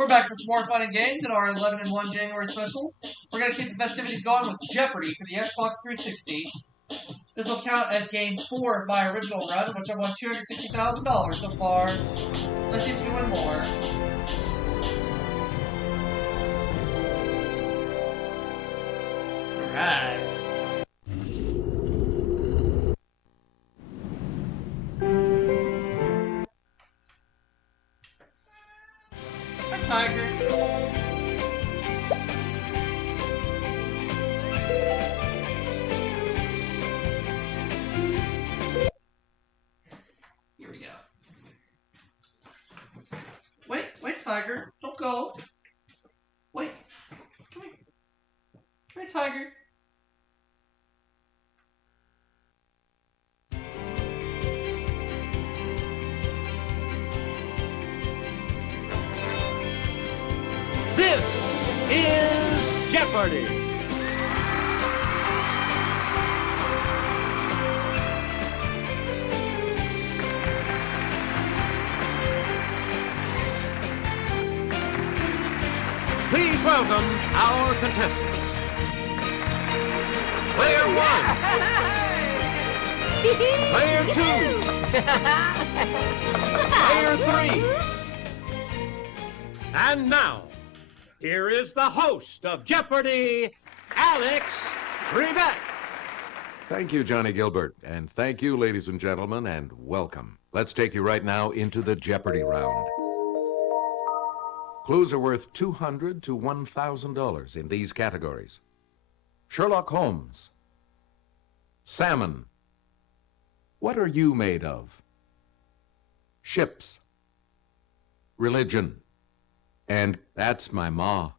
We're back for some more fun and games in our 11 and 1 January specials. We're going to keep the festivities going with Jeopardy for the Xbox 360. This will count as game 4 of my original run, which I won $260,000 so far. Let's see if we can win more. Alright. Hi, Tiger. Here we go. Wait, Tiger. Don't go. Wait. Come here. Come here, Tiger. This is Jeopardy! Please welcome our contestants. Player 1. Player 2. Player 3. And now, here is the host of Jeopardy, Alex Trebek. Thank you, Johnny Gilbert, and thank you, ladies and gentlemen, and welcome. Let's take you right now into the Jeopardy round. Clues are worth $200 to $1,000 in these categories: Sherlock Holmes, salmon, what are you made of, ships, religion, and that's my ma.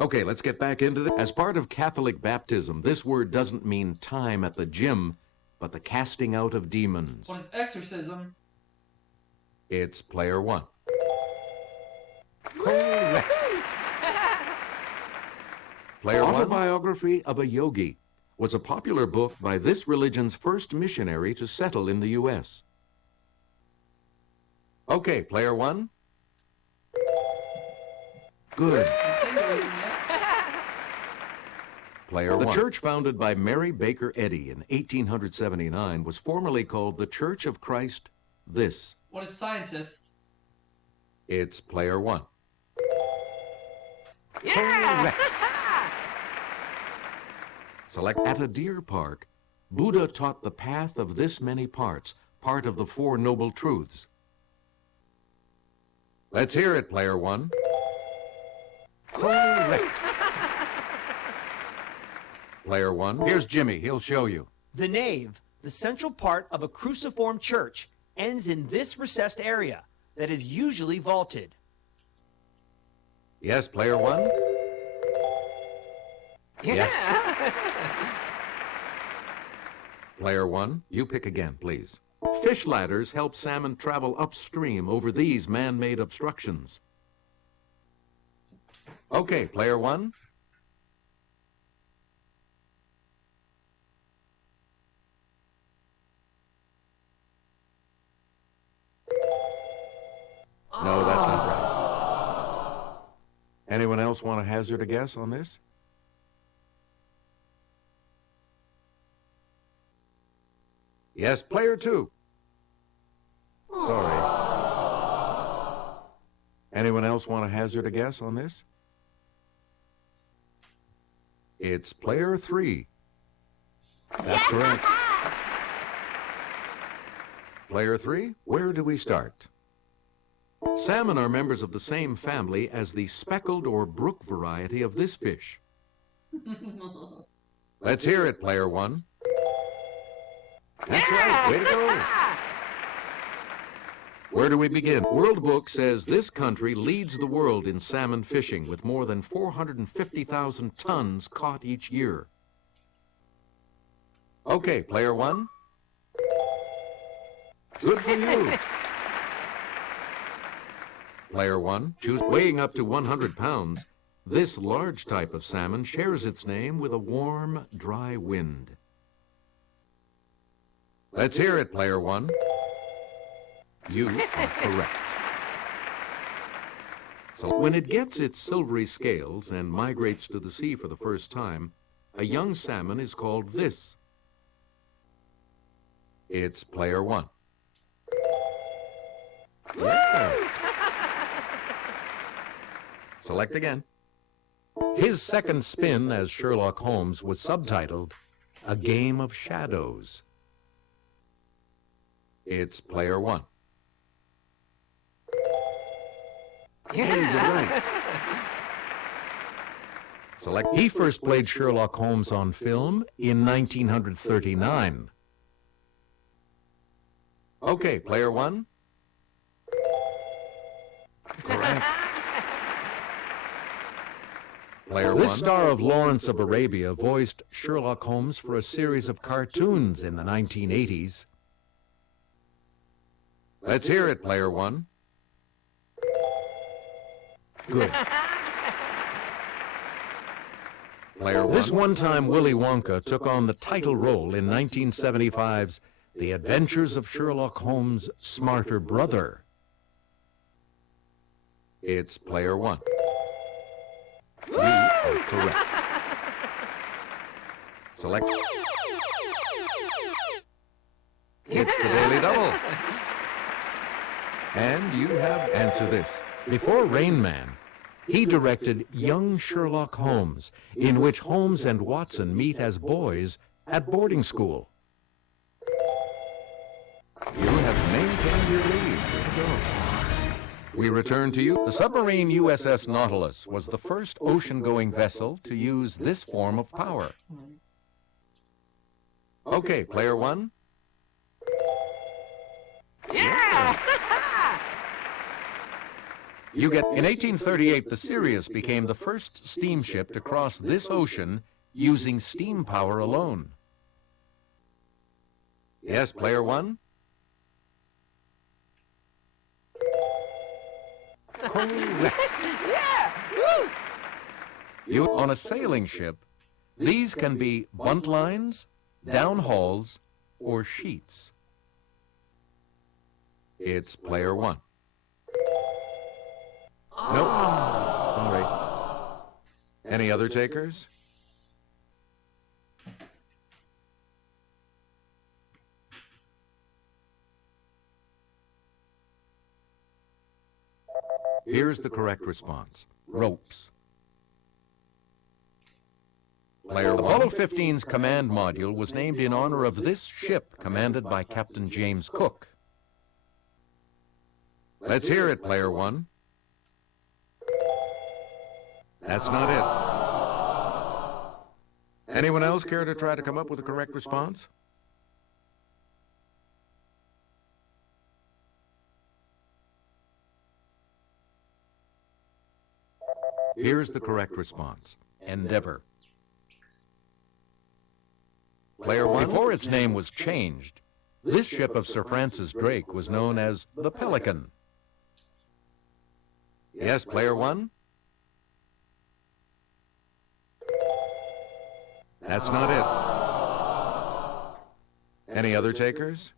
Okay, let's get back into this. As part of Catholic baptism, this word doesn't mean time at the gym, but the casting out of demons. What is exorcism? It's player 1. Correct. Player 1. Autobiography of a Yogi was a popular book by this religion's first missionary to settle in the U.S. Okay, player 1. Good. Player 1. The church founded by Mary Baker Eddy in 1879 was formerly called the Church of Christ this. What is scientist? It's player 1. Yeah! Select at a deer park, Buddha taught the path of this many parts, part of the Four Noble Truths. Let's hear it, player 1. Correct. Player 1. Here's Jimmy. He'll show you. The nave, the central part of a cruciform church, ends in this recessed area that is usually vaulted. Yes, player 1. Yes. Player 1, you pick again, please. Fish ladders help salmon travel upstream over these man-made obstructions. Okay, player 1. No, that's not right. Anyone else want to hazard a guess on this? Yes, player 2. Sorry. Anyone else want to hazard a guess on this? It's player 3. That's correct. Player 3, where do we start? Salmon are members of the same family as the speckled or brook variety of this fish. Let's hear it, player 1. That's right, way to go. Where do we begin? World Book says this country leads the world in salmon fishing with more than 450,000 tons caught each year. Okay, player 1. Good for you. Player 1, choose weighing up to 100 pounds. This large type of salmon shares its name with a warm, dry wind. Let's hear it, player 1. You are correct. So when it gets its silvery scales and migrates to the sea for the first time, a young salmon is called this. It's player one. Yes. Select again. His second spin as Sherlock Holmes was subtitled, A Game of Shadows. It's player one. Yeah, you're right. Select. He first played Sherlock Holmes on film in 1939. Okay, player one. Correct. Player one. This star of Lawrence of Arabia voiced Sherlock Holmes for a series of cartoons in the 1980s. Let's hear it, player one. Good. Player one. This one-time Willy Wonka took on the title role in 1975's The Adventures of Sherlock Holmes' Smarter Brother. It's player one. You are correct. Select. It's the Daily Double. And you have answered this. Before Rain Man, he directed Young Sherlock Holmes, in which Holmes and Watson meet as boys at boarding school. You have maintained your lead. Way to go. We return to you. The submarine USS Nautilus was the first ocean-going vessel to use this form of power. Okay, player one. Yeah! You get, in 1838, the Sirius became the first steamship to cross this ocean using steam power alone. Yes, player one? Correct. Yeah! Woo! You, on a sailing ship, these can be bunt lines, downhauls, or sheets. It's player one. Nope. Sorry. Any other takers? Here's the correct response. Ropes. Player one. Apollo 15's command module was named in honor of this ship commanded by Captain James Cook. Let's hear it, player one. That's not it. Anyone else care to try to come up with a correct response? Here's the correct response. Endeavor. Player one. Before its name was changed, this ship of Sir Francis Drake was known as the Pelican. Yes, player one? That's not it. Any other takers?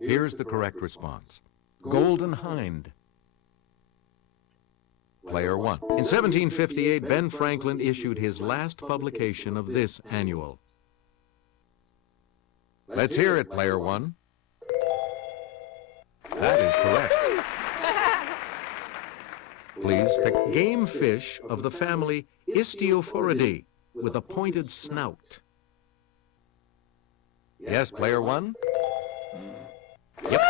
Here's the correct response. Golden Hind. Player one. In 1758, Ben Franklin issued his last publication of this annual. Let's hear it, player one. That is correct. Please pick game fish of the family Istiophoridae with a pointed snout. Yes, player one? Yep.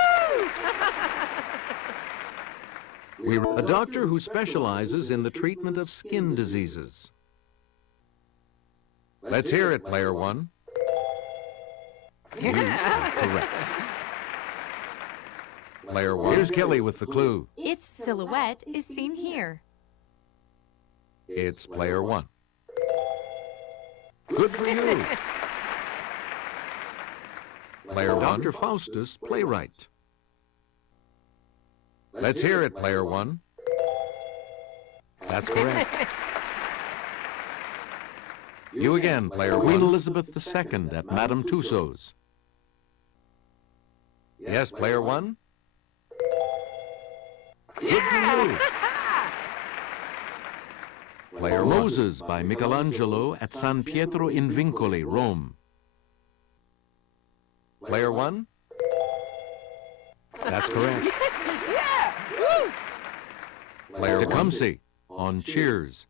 A doctor who specializes in the treatment of skin diseases. Let's hear it, player one. You are correct. Player one. Here's Kelly with the clue. Its silhouette is seen here. It's player one. Good for you. Player one. Dr. Faustus, playwright. Let's hear it, player one. That's correct. You again, player Queen Elizabeth II at Madame Tussauds. Yes, player one. Good for you. Player Moses by Michelangelo at San Pietro in Vincoli, Rome. Player one. That's correct. Player Tecumseh on Cheers.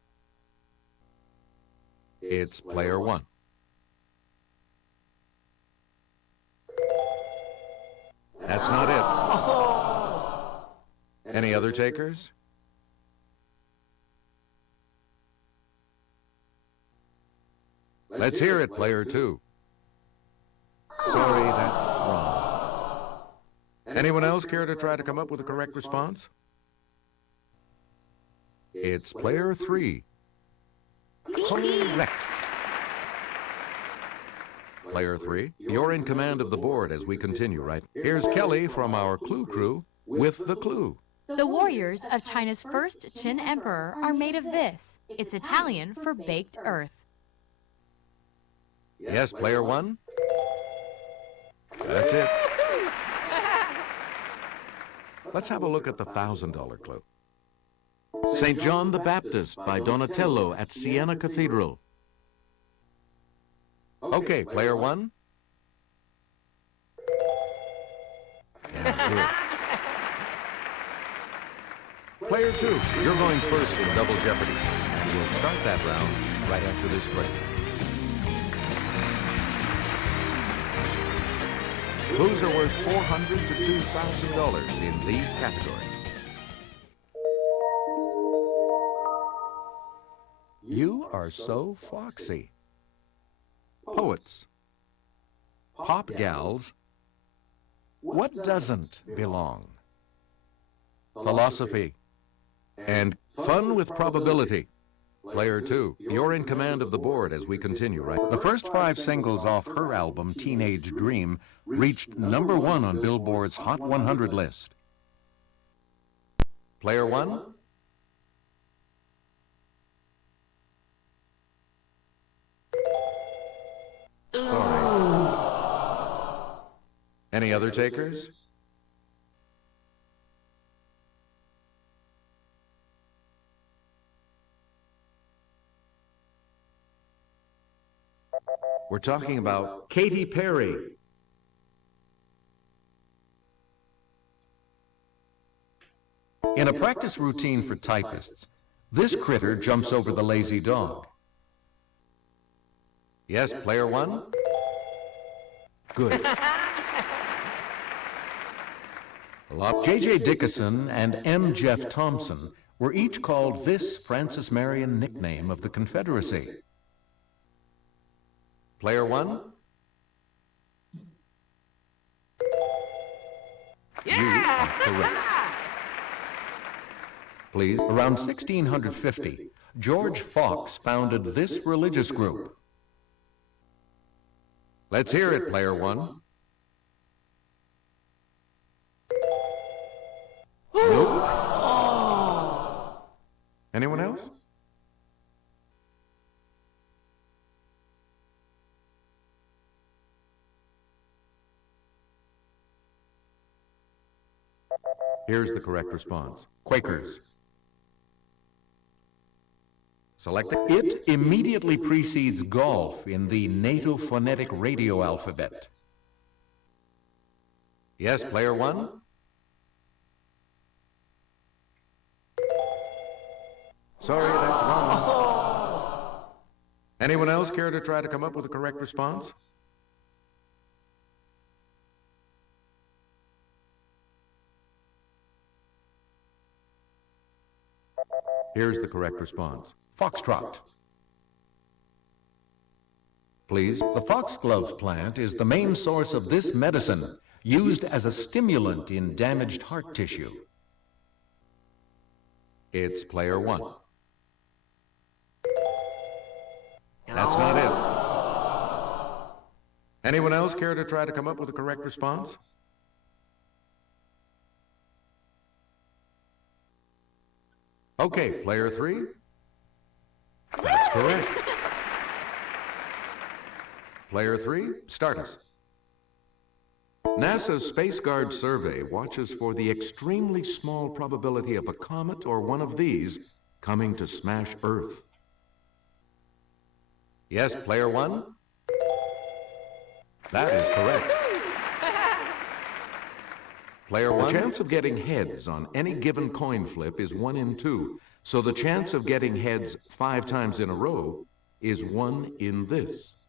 It's player one. That's not it. Any other takers? Let's hear it, player two. Sorry, that's wrong. Anyone else care to try to come up with a correct response? It's player three. Correct. Player three, you're in command of the board as we continue, right? Here's Kelly from our Clue Crew with the clue. The warriors of China's first Qin emperor are made of this. It's Italian for baked earth. Yes, player one. That's it. Let's have a look at the $1,000 clue. St. John the Baptist by Donatello at Siena Cathedral. Okay, player one. Yeah, good. Player two, you're going first in Double Jeopardy, and we'll start that round right after this break. Clues are worth $400 to $2,000 in these categories. You are so foxy. Poets. Pop gals. What doesn't belong? Philosophy. And fun with probability. Player two, you're in command of the board as we continue, right? The first 5 singles off her album, Teenage Dream, reached #1 on Billboard's Hot 100 list. Player one. Sorry. Any other takers? We're talking about Katy Perry. In a practice routine for typists, this critter jumps over the lazy dog. Yes, player one? Good. J.J. Dickinson and M. Jeff Thompson were each called this Francis Marion nickname of the Confederacy. Player one? You are correct. Please, around 1650, George Fox founded this religious group. Let's hear it, player one. Nope. Anyone else? Here's the correct response. Quakers. Select it. It immediately precedes golf in the NATO phonetic radio alphabet. Yes, player one? Sorry, that's wrong. Anyone else care to try to come up with a correct response? Here's the correct response. Foxtrot. Please, the foxglove plant is the main source of this medicine, used as a stimulant in damaged heart tissue. It's player one. That's not it. Anyone else care to try to come up with a correct response? Okay, player three. That's correct. Player 3, start us. NASA's Space Guard survey watches for the extremely small probability of a comet or one of these coming to smash Earth. Yes, Player 1? That is correct. Player 1, the chance of getting heads on any given coin flip is 1 in 2, so the chance of getting heads 5 times in a row is 1 in this.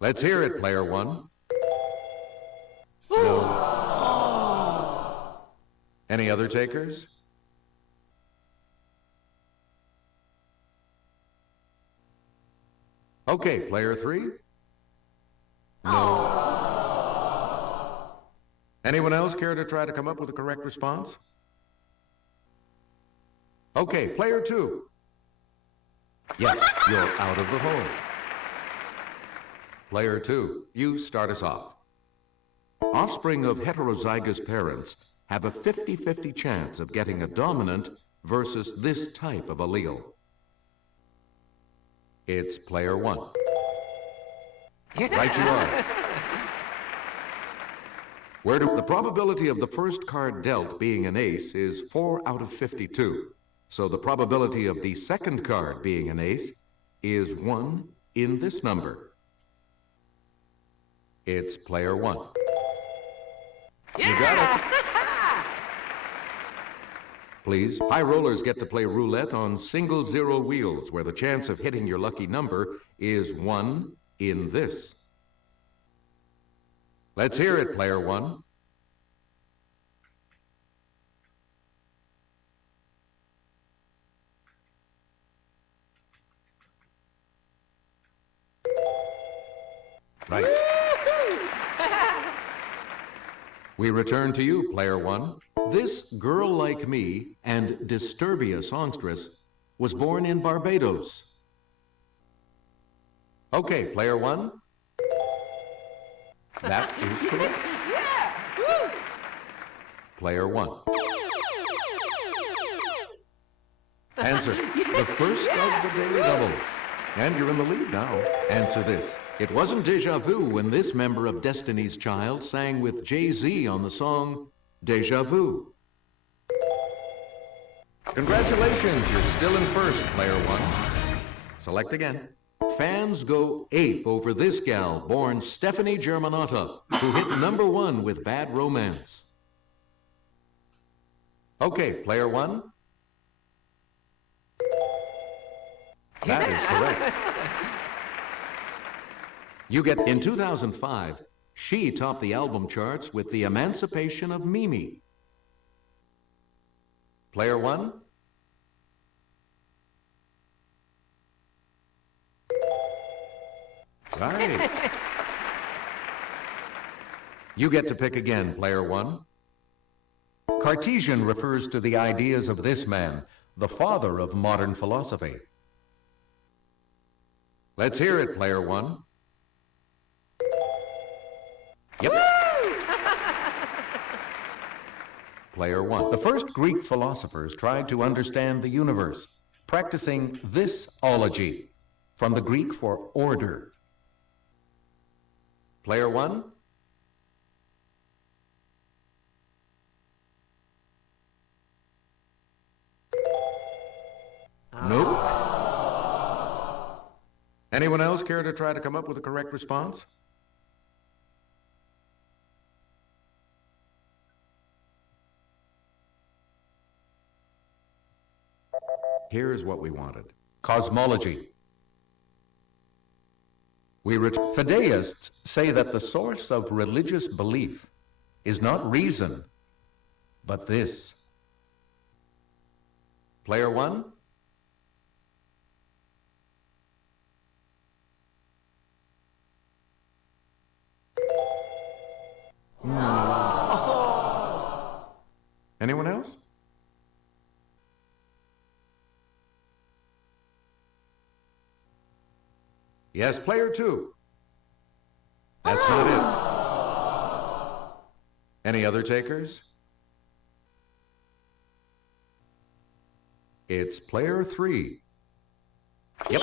Let's hear it, Player 1. No. Any other takers? Okay, Player 3. No. Anyone else care to try to come up with a correct response? Okay, Player 2. Yes, you're out of the hole. Player 2, you start us off. Offspring of heterozygous parents have a 50-50 chance of getting a dominant versus this type of allele. It's Player 1. Right you are. The probability of the first card dealt being an ace is 4 out of 52. So the probability of the second card being an ace is 1 in this number. It's Player 1. You got it. Please, high rollers get to play roulette on single zero wheels where the chance of hitting your lucky number is 1 in this. Let's hear it, Player 1. Right. We return to you, Player 1. This girl like me and Disturbia songstress was born in Barbados. Okay, Player 1. That is correct. Yeah. Player 1. Answer. The first of the daily doubles. And you're in the lead now. Answer this. It wasn't déjà vu when this member of Destiny's Child sang with Jay-Z on the song Déjà Vu. Congratulations, you're still in first, Player 1. Select again. Fans go ape over this gal, born Stephanie Germanotta, who hit #1 with Bad Romance. Okay, Player 1. That is correct. You get, in 2005, she topped the album charts with The Emancipation of Mimi. Player 1. Right. You get to pick again, Player 1. Cartesian refers to the ideas of this man, the father of modern philosophy. Let's hear it, Player 1. Yep. Player 1. The first Greek philosophers tried to understand the universe, practicing this ology, from the Greek for order. Player 1. Nope. Anyone else care to try to come up with a correct response? Here's what we wanted. Cosmology. Fideists say that the source of religious belief is not reason, but this. Player 1. Anyone else? Yes, Player 2. That's not it. Any other takers? It's Player 3. Yep.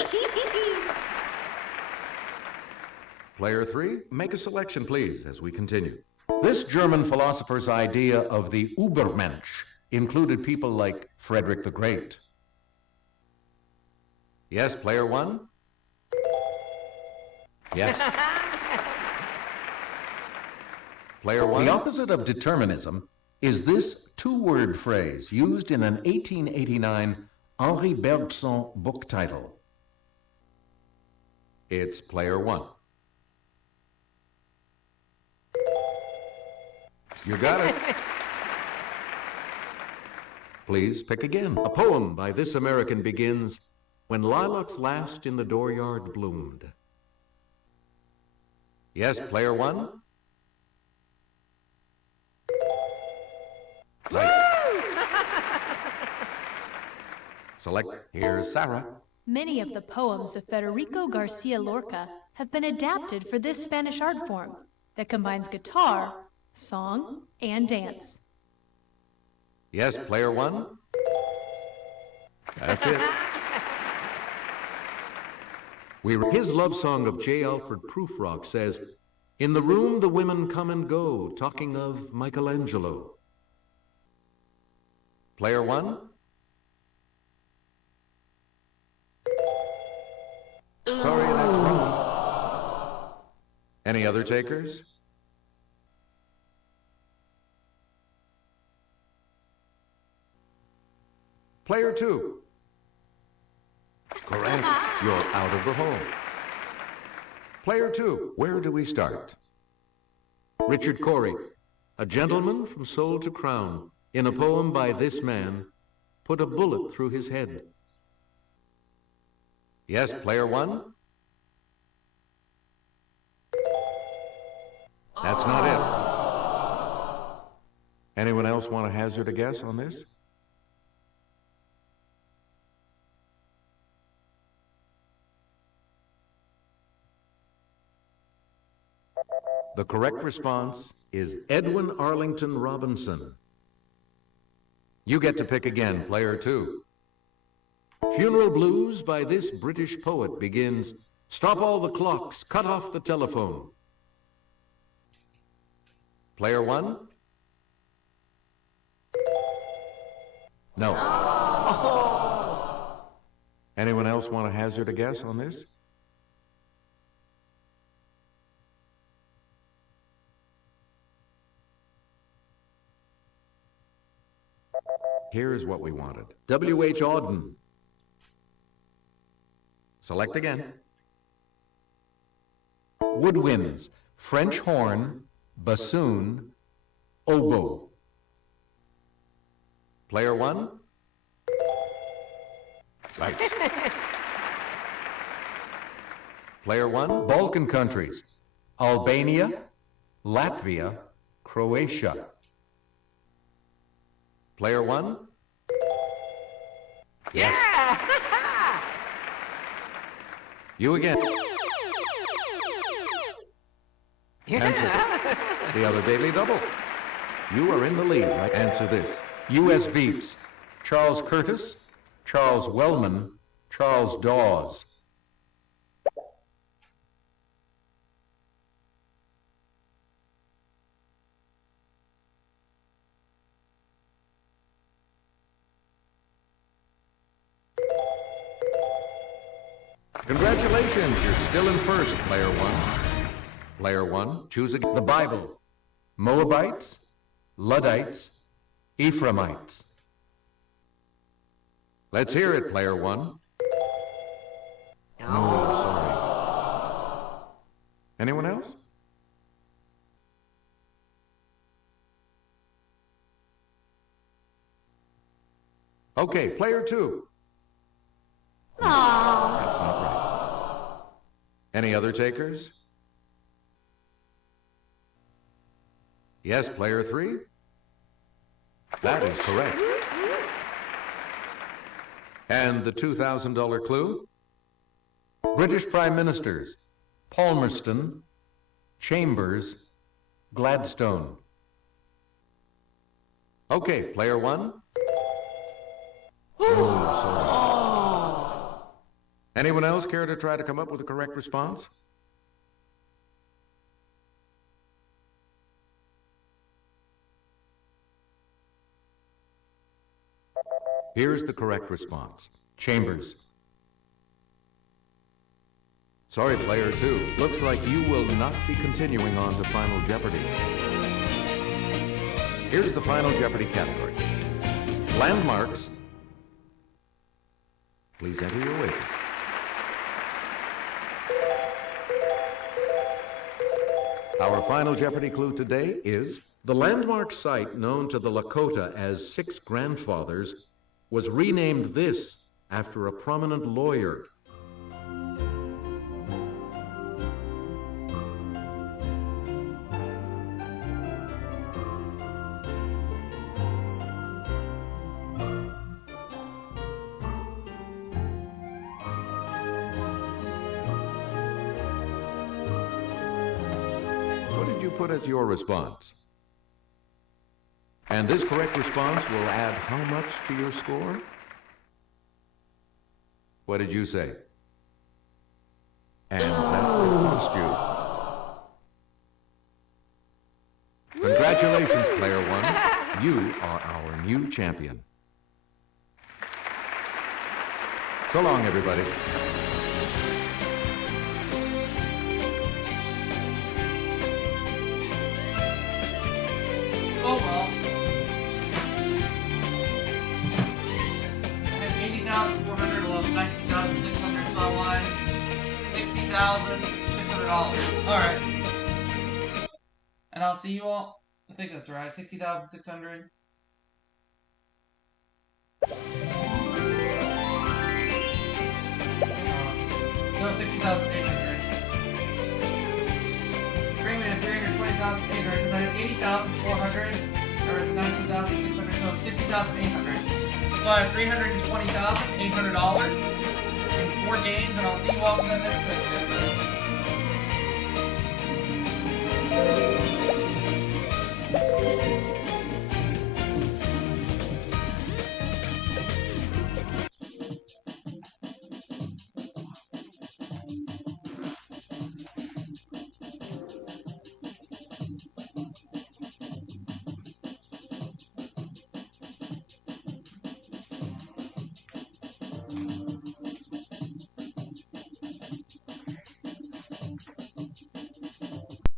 Player 3, make a selection, please, as we continue. This German philosopher's idea of the Übermensch included people like Frederick the Great. Yes, Player 1? Yes. Player 1? The opposite of determinism is this two-word phrase used in an 1889 Henri Bergson book title. It's Player 1. You got it. Please pick again. A poem by this American begins, "When lilacs last in the dooryard bloomed." Yes, Player 1? Select. Here's Sarah. Many of the poems of Federico Garcia Lorca have been adapted for this Spanish art form that combines guitar, song, and dance. Yes, Player 1? That's it. His love song of J. Alfred Prufrock says, "In the room the women come and go, talking of Michelangelo." Player 1? Sorry, that's wrong. Any other takers? Player 2. Correct. You're out of the hole. Player 2. Where do we start? Richard Cory, a gentleman from soul to crown, in a poem by this man, put a bullet through his head. Yes, Player 1? That's not it. Anyone else want to hazard a guess on this? The correct response is Edwin Arlington Robinson. You get to pick again, Player 2. Funeral Blues by this British poet begins, "Stop all the clocks, cut off the telephone." Player 1? No. Anyone else want to hazard a guess on this? Here's what we wanted. W.H. Auden. Select again. Woodwinds, French horn, bassoon, oboe. Player 1? Right. Player 1, Balkan countries, Albania, Latvia, Croatia. Player 1? Yes. You again. Answer. The other daily double. You are in the lead. Right? Answer this. U.S. Veeps. Charles Curtis, Charles Wellman, Charles Dawes. Congratulations, you're still in first, Player 1. Player 1, choose the Bible. Moabites, Luddites, Ephraimites. Let's hear it, Player 1. No, sorry. Anyone else? Okay, Player 2. That's not right. Any other takers? Yes, Player 3? That is correct. And the $2,000 clue? British Prime Ministers, Palmerston, Chambers, Gladstone. Okay, Player 1? Oh, sorry. Anyone else care to try to come up with a correct response? Here's the correct response. Chambers. Sorry, player 2. Looks like you will not be continuing on to Final Jeopardy. Here's the Final Jeopardy category. Landmarks. Please enter your wager. Our Final Jeopardy clue today is the landmark site known to the Lakota as Six Grandfathers was renamed this after a prominent lawyer. What did you put as your response? And this correct response will add how much to your score? What did you say? And that will cost you. Congratulations, player 1. You are our new champion. So long, everybody. Oh well. I have 80,400, 19,600 saw line, $60,600. Alright. And I'll see you all. I think that's right. 60,600. No, 60,800. Bring me to 320,800 because I have 80,400. There was 19,600, so it's 60,800. So I have $320,800 in 4 games, and I'll see you all for the next segment.